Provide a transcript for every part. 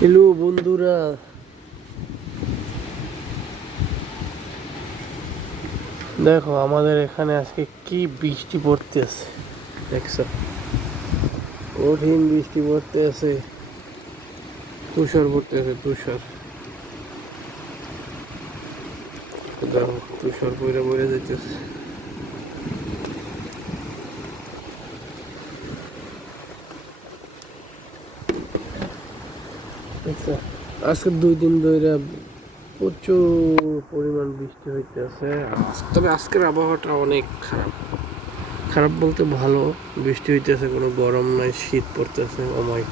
Hello বন্ধুরা। দেখো আমাদের এখানে আজকে কি বৃষ্টি পড়তেছে। দেখছ? কঠিন বৃষ্টি পড়তে আছে তুষার পড়তে আছে তুষার। দেখো, তুষার পরে পরে যাইতেছে। আচ্ছা। আজকে দুই দিন ধরে প্রচুর পরিমাণ বৃষ্টি হইতেছে। তবে আজকের আবহাওয়াটা অনেক খারাপ। খারাপ বলতে ভালো। বৃষ্টি হইতেছে, কোনো গরম নাই, শীত পড়তেছে অমায়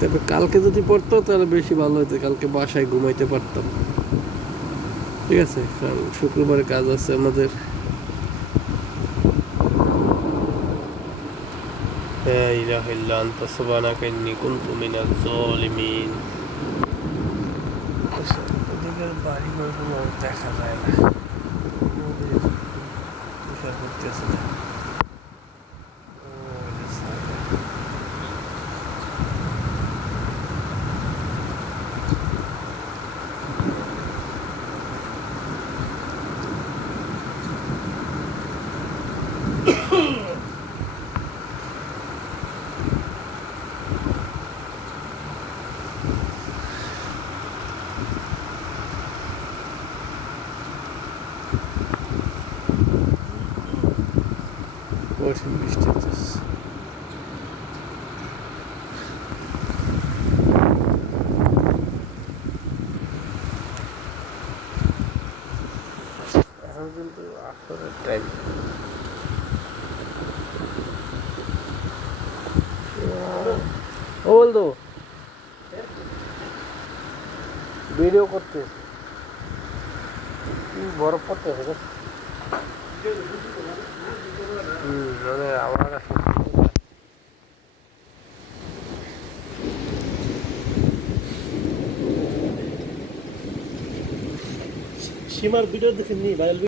তবে কালকে যদি পড়তো, তাহলে বেশি ভালো হতো কালকে বাসায় ঘুমাইতে পারতাম। ঠিক আছে? কারণ শুক্রবারে কাজ আছে আমাদের। لا إله إلا أنت سبحانك إني كنت من الظالمين ওদিকের বাড়িঘরগুলো দেখা যায় না নদীর তুষার পড়তেছে না ওই কঠিন বৃষ্টি হইতেছে এখন বলতো। ভিডিও করতে। বরফ পড়তেছে রে? সীমার ভিডিও দেখেননি ভাইরাল